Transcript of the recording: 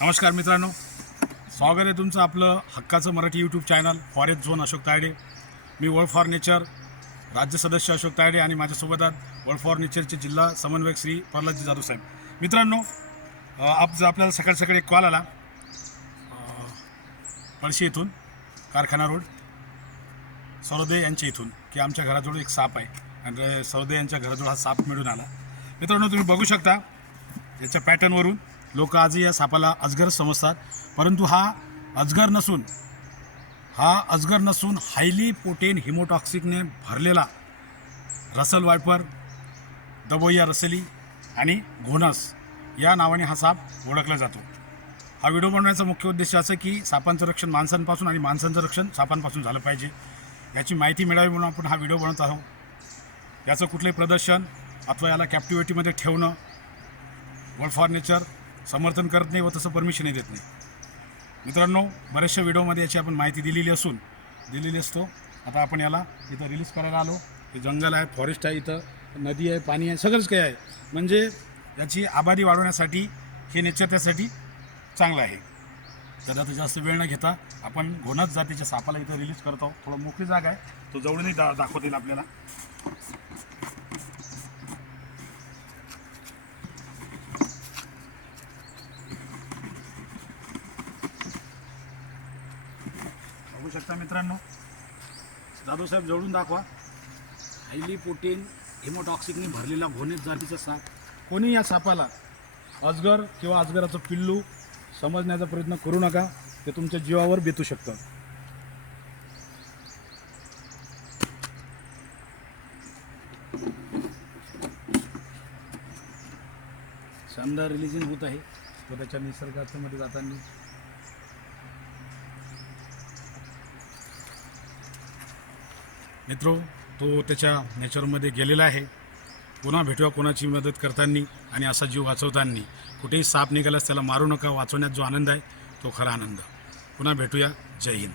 नमस्कार मित्रांनो, स्वागत आहे तुमचं आपलं हक्काचं Marathi YouTube channel forest zone Ashok Tayde. मी वर्ल्ड फॉर नेचर राज्य सदस्य अशोक तायडे आणि माझ्यासोबत आहेत वर्ल्ड फॉर नेचरचे जिल्हा समन्वयक श्री प्रल्हादजी जाधव साहेब. मित्रांनो, आज आपल्याला सकाळ सकाळी एक कॉल आला पळशी येथून कारखाना रोड सरोदे यांच्या इथून की आमच्या घराजवळ एक साप आहे आणि सरोदे यांच्या घराजवळ हा साप मिळून आला. मित्रांनो, तुम्ही बघू शकता याच्या पॅटर्नवरून लोक आजही या सापाला अजगर समजतात, परंतु हा अजगर नसून हायली पोटेन हिमोटॉक्सिकने भरलेला रसल वायपर, दबोया रसली आणि घोणस या नावाने हा साप ओळखला जातो. हा व्हिडिओ बनवण्याचा मुख्य उद्देश असं की सापांचं रक्षण माणसांपासून आणि माणसांचं रक्षण सापांपासून झालं पाहिजे, याची माहिती मिळावी म्हणून आपण हा व्हिडिओ बनवत आहोत. याचं कुठलंही प्रदर्शन अथवा याला कॅप्टिव्हिटीमध्ये ठेवणं वर्ल्ड फॉर नेचर समर्थन करत नाही व तसं परमिशनही देत नाही. मित्रांनो, बऱ्याचशा व्हिडिओमध्ये याची आपण माहिती दिलेली असतो. आता आपण याला इथं रिलीज करायला आलो. हे जंगल आहे, फॉरेस्ट आहे, इथं नदी आहे, पाणी आहे, सगळंच काही आहे. म्हणजे याची आबादी वाढवण्यासाठी हे नेचर त्यासाठी चांगलं आहे. तर आता जास्त वेळ न घेता आपण घोणस जातीच्या सापाला इथं रिलीज करत आहोत. थोडं मोकळी जागा आहे, तो जवळूनही दाखवता येईल आपल्याला. बघू शकता मित्रांनो, जाधव साहेब जवळून दाखवा. हायली पोटेन हिमोटॉक्सिकने भरलेला घोणस जातीचा साप. कोणी या सापाला अजगर किंवा अजगराचं पिल्लू समजण्याचा प्रयत्न करू नका, ते तुमच्या जीवावर बेतू शकतं. शानदार रिलीजिंग होत आहे तो त्याच्या निसर्गाच्या मध्ये जाताना. मित्रो, तो त्याच्या नेचरमध्ये गेलेला आहे. पुन्हा भेटूया कोणाची मदत करताना आणि असा जीव वाचवताना. कुठेही साप निघाल्यास त्याला मारू नका. वाचवण्यात जो आनंद आहे तो खरा आनंद. पुन्हा भेटूया. जय हिंद.